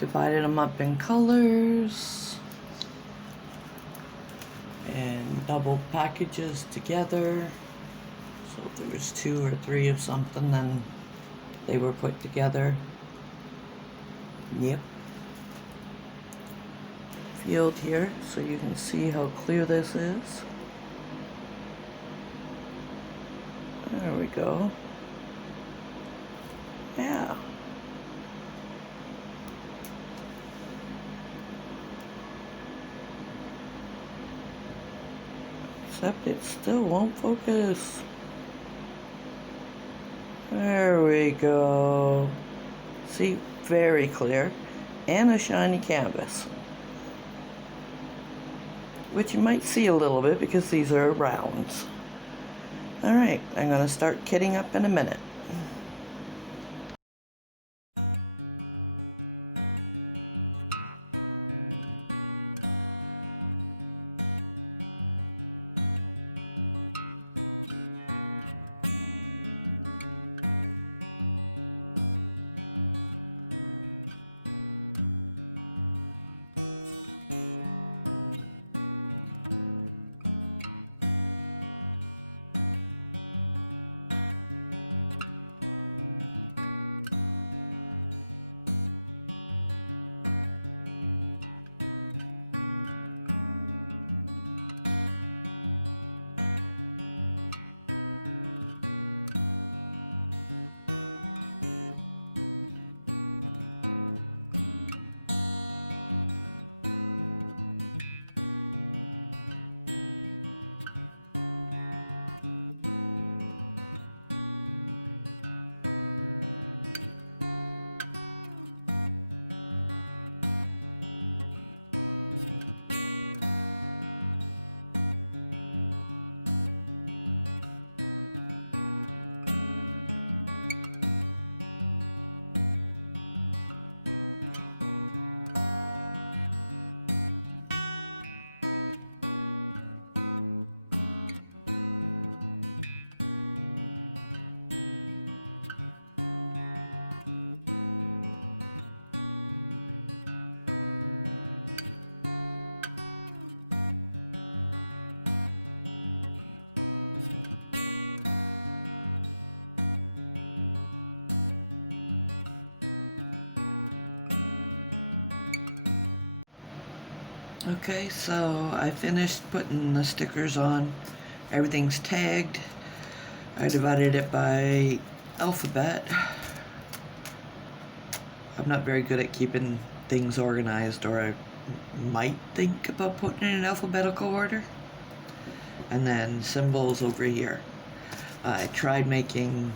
divided them up in colors and double packages together. So if there was 2 or 3 of something, then they were put together. Yep. Field here, so you can see how clear this is. There we go. Yeah. Except it still won't focus. There we go. See, very clear. And a shiny canvas. Which you might see a little bit because these are rounds. Alright, I'm going to start kitting up in a minute. Okay, so I finished putting the stickers on. Everything's tagged. I divided it by alphabet. I'm not very good at keeping things organized, or I might think about putting it in alphabetical order. And then symbols over here. I tried making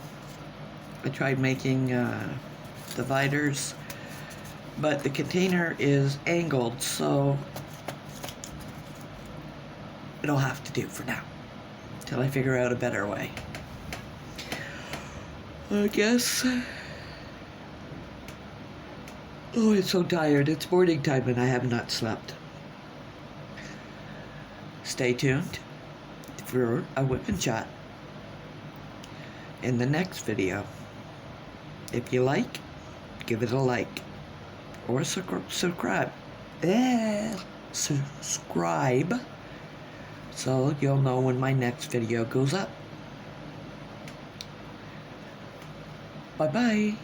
dividers, but the container is angled, so it'll have to do for now, till I figure out a better way. I guess. Oh, I'm so tired. It's morning time and I have not slept. Stay tuned for a whip and chat in the next video. If you like, give it a like. Or subscribe. Subscribe. So you'll know when my next video goes up. Bye-bye.